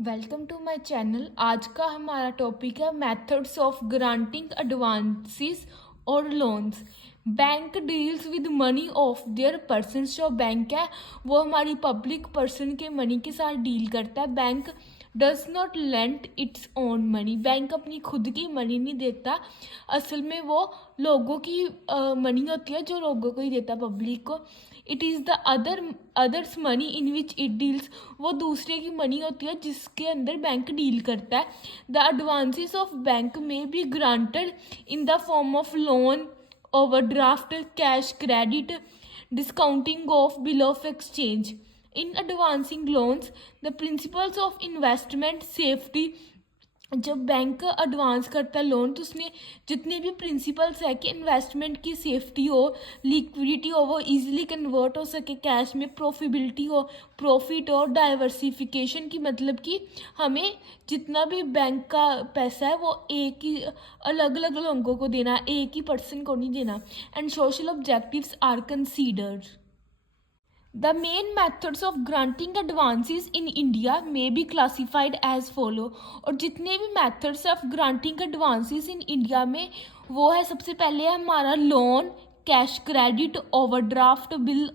Welcome to my channel. आज का हमारा टॉपिक है मेथड्स ऑफ ग्रांटिंग एडवांसेस और loans. Bank deals with money of their persons. जो बैंक है वो हमारी पब्लिक पर्सन के मनी के साथ डील करता है। Bank does not lend its own money. Bank अपनी खुद की मनी नहीं देता, असल में वो लोगों की मनी होती है जो लोगों को ही देता, पब्लिक को। It is the others money in which it deals. वो दूसरे की मनी होती है जिसके अंदर बैंक डील करता है। द एडवांसेस ऑफ बैंक में be granted in the form of loan, overdraft, cash credit, discounting of bill of exchange. In advancing loans, the principles of investment safety। जब बैंक एडवांस करता है loan तो उसमें जितने भी प्रिंसिपल्स है कि इन्वेस्टमेंट की सेफ्टी हो, लिक्विडिटी हो, वो इजीली कन्वर्ट हो सके कैश में, प्रॉफिटेबिलिटी हो, प्रॉफिट हो, डाइवर्सिफिकेशन की, मतलब कि हमें जितना भी बैंक का पैसा है वो एक ही अलग अलग लोगों को देना, एक ही पर्सन को नहीं देना। And social objectives are considered. The main methods of granting advances in India may be classified as follow। और जितने भी methods of granting advances in India में वो है, सबसे पहले है हमारा loan, cash credit, overdraft, bill,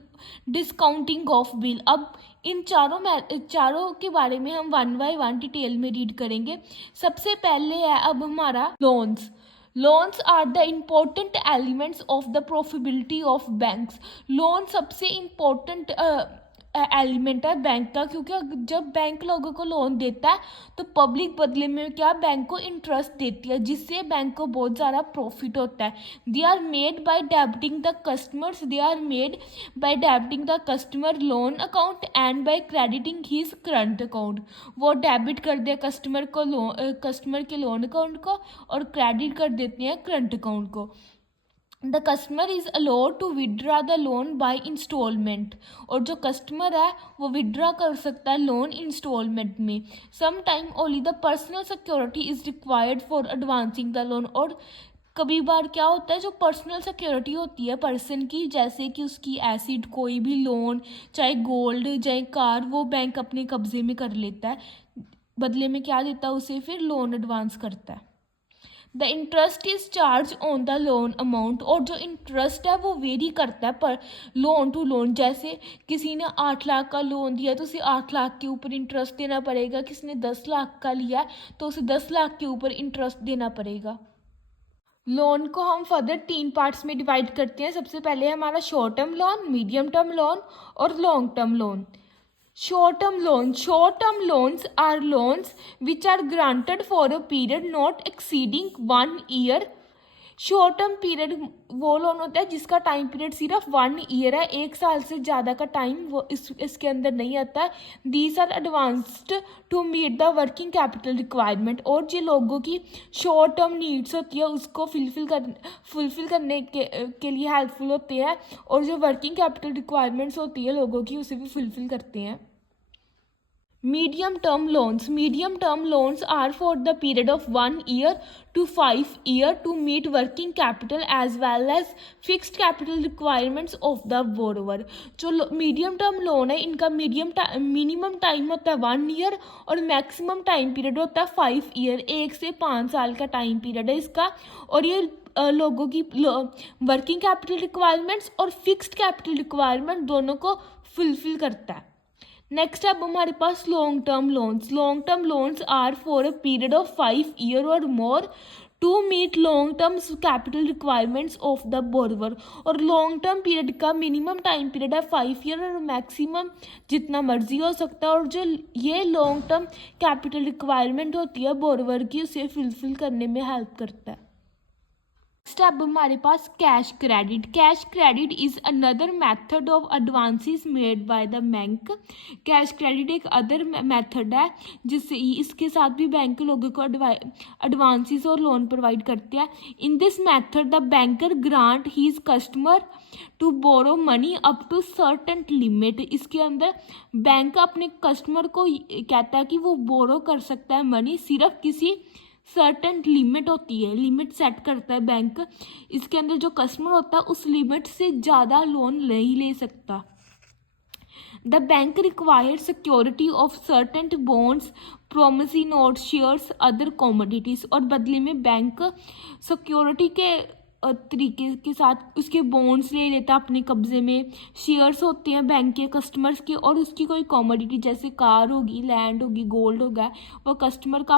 discounting of bill. अब इन चारों के बारे में हम वन बाय वन डिटेल में रीड करेंगे। सबसे पहले है अब हमारा loans. Loans are the important elements of the profitability of banks. Loan सबसे इम्पोर्टेंट एलिमेंट है बैंक का, क्योंकि जब बैंक लोगों को लोन देता है तो पब्लिक बदले में क्या बैंक को इंटरेस्ट देती है, जिससे बैंक को बहुत ज़्यादा प्रॉफिट होता है। They are made by debiting the customers, they are made by debiting the customer loan account and by crediting his current account. वो डेबिट कर दिया कस्टमर को कस्टमर के लोन अकाउंट को और क्रेडिट कर देते हैं करंट अकाउंट को। The customer is allowed to withdraw the loan by instalment. और जो कस्टमर है वो विड्रा कर सकता है लोन इंस्टॉलमेंट में। Some time only the personal security is required for advancing the loan. और कभी बार क्या होता है, जो पर्सनल सिक्योरिटी होती है पर्सन की, जैसे कि उसकी एसिड, कोई भी लोन, चाहे गोल्ड चाहे कार, वो बैंक अपने कब्जे में कर लेता है, बदले में क्या देता है उसे, फिर लोन एडवांस करता है। The interest is charge on the loan amount. और जो इंटरेस्ट है वो वेरी करता है पर लोन टू लोन। जैसे किसी ने 8 लाख का लोन दिया तो उसे 8 लाख के ऊपर इंटरेस्ट देना पड़ेगा, किसी ने 10 लाख का लिया तो उसे 10 लाख के ऊपर इंटरेस्ट देना पड़ेगा। लोन को हम फर्दर 3 पार्ट्स में डिवाइड करते हैं। सबसे पहले हमारा short term loan, medium term loan और long term loan. Short term loans are loans which are granted for a period not exceeding 1 year। Short term period वो लोन होता है जिसका टाइम पीरियड सिर्फ 1 ईयर है, 1 साल से ज़्यादा का टाइम वो इसके अंदर नहीं आता। These are advanced to meet the working capital requirement. और जो लोगों की शॉर्ट टर्म नीड्स होती है उसको फुलफिल करने के लिए हेल्पफुल होते हैं, और जो वर्किंग कैपिटल रिक्वायरमेंट्स होती है लोगों की उसे भी फुलफिल करते हैं। Medium term loans are for the period of 1 year to 5 year to meet working capital as well as fixed capital requirements of the borrower। जो मीडियम टर्म लोन है इनका मिनिमम टाइम होता है 1 ईयर और maximum time period होता है 5 year. 1 से 5 साल का टाइम पीरियड है इसका, और ये लोगों की वर्किंग कैपिटल रिक्वायरमेंट्स और फिक्स्ड कैपिटल रिक्वायरमेंट दोनों को फुलफिल करता है। नेक्स्ट अब हमारे पास long term loans. Long term loans are for a period of 5 year और more to meet long term capital requirements of the borrower. और लॉन्ग टर्म पीरियड का मिनिमम टाइम पीरियड है 5 ईयर और मैक्सिमम जितना मर्जी हो सकता है। और जो ये लॉन्ग टर्म कैपिटल रिक्वायरमेंट होती है बोरोवर की, उसे फुलफिल करने में हेल्प करता है। नेक्स्ट अब हमारे पास cash credit. Cash credit is another method of advances made by the bank. Cash credit एक अदर मेथड है जिससे इसके साथ भी बैंक लोगों को एडवांसेस और लोन प्रोवाइड करते हैं। In this method the banker grant his customer to borrow money up to certain limit. इसके अंदर बैंक अपने कस्टमर को कहता है कि वो बोरो कर सकता है मनी, सिर्फ किसी सर्टेन लिमिट होती है, लिमिट सेट करता है बैंक। इसके अंदर जो कस्टमर होता है उस लिमिट से ज़्यादा लोन नहीं ले सकता। The bank require security of certain bonds, promissory note, shares, other commodities, और बदले में बैंक सिक्योरिटी के तरीके के साथ उसके बॉन्ड्स ले लेता है अपने कब्जे में, शेयर्स होते हैं बैंक के कस्टमर्स के, और उसकी कोई कमोडिटी जैसे कार होगी, लैंड होगी, गोल्ड होगा, वो कस्टमर का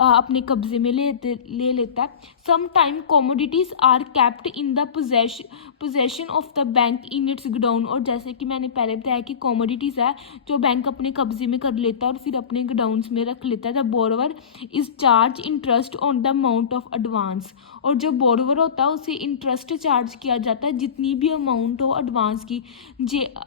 अपने कब्जे में ले लेता है। Some time commodities are kept in the possession of the bank in its godown, और जैसे कि मैंने पहले बताया कि कमोडिटीज़ है जो बैंक अपने कब्जे में कर लेता है और फिर अपने गोडाउन्स में रख लेता है। The borrower is charge interest on the amount of advance, और जो बोरोवर होता है उसे इंटरेस्ट चार्ज किया जाता है जितनी भी अमाउंट हो एडवांस की।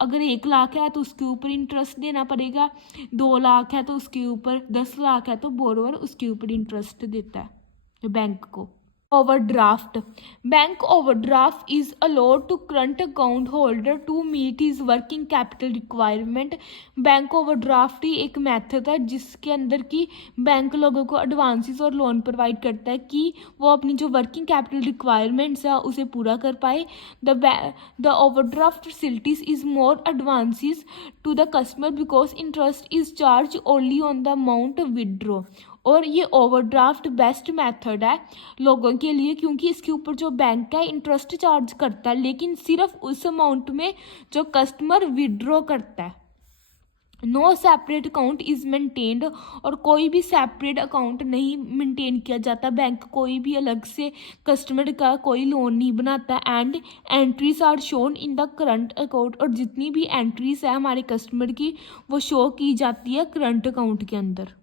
अगर 1 लाख है तो उसके ऊपर इंटरेस्ट देना पड़ेगा, 2 लाख है तो उसके ऊपर, 10 लाख है तो बोरोवर उसके ऊपर इंटरेस्ट देता है बैंक को। Overdraft, bank overdraft is allowed to current account holder to meet his working capital requirement. Bank overdraft ही एक मेथड है जिसके अंदर की बैंक लोगों को एडवांसेस और लोन प्रोवाइड करता है कि वो अपनी जो वर्किंग कैपिटल रिक्वायरमेंट्स है उसे पूरा कर पाए। The overdraft facilities is more advances to the customer because interest is charge only on the amount withdraw, और ये ओवरड्राफ्ट बेस्ट मेथड है लोगों के लिए क्योंकि इसके ऊपर जो बैंक है इंटरेस्ट चार्ज करता है लेकिन सिर्फ उस अमाउंट में जो कस्टमर विड्रॉ करता है। No separate account is maintained, और कोई भी सेपरेट अकाउंट नहीं मेंटेन किया जाता, बैंक कोई भी अलग से कस्टमर का कोई लोन नहीं बनाता। And entries are shown in the current account, और जितनी भी एंट्रीज है हमारे कस्टमर की वो शो की जाती है करंट अकाउंट के अंदर।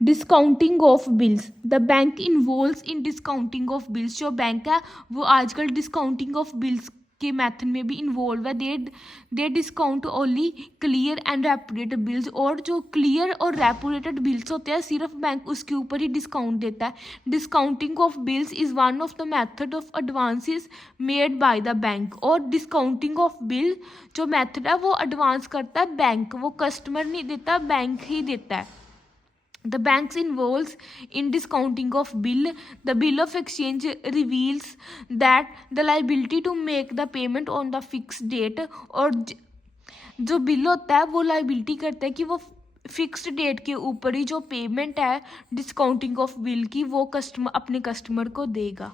Discounting of bills, the bank involves in discounting of bills, जो बैंक है वो आजकल डिस्काउंटिंग ऑफ बिल्स के मेथड में भी इन्वॉल्व है। They discount only clear and reputed bills, और जो क्लियर और रेपुटेड बिल्स होते हैं सिर्फ बैंक उसके ऊपर ही डिस्काउंट देता है। Discounting of bills is one of the method of advances made by the bank, और डिस्काउंटिंग ऑफ बिल जो मेथड है वो एडवांस करता है बैंक, वो कस्टमर नहीं देता, बैंक ही देता है। The banks involves in discounting of bill. The bill of exchange reveals that the liability to make the payment on the fixed date, और जो बिल होता है वो लाइबिलिटी करता है कि वो फिक्स्ड डेट के ऊपर ही जो पेमेंट है डिस्काउंटिंग ऑफ बिल की वो कस्टमर अपने कस्टमर को देगा।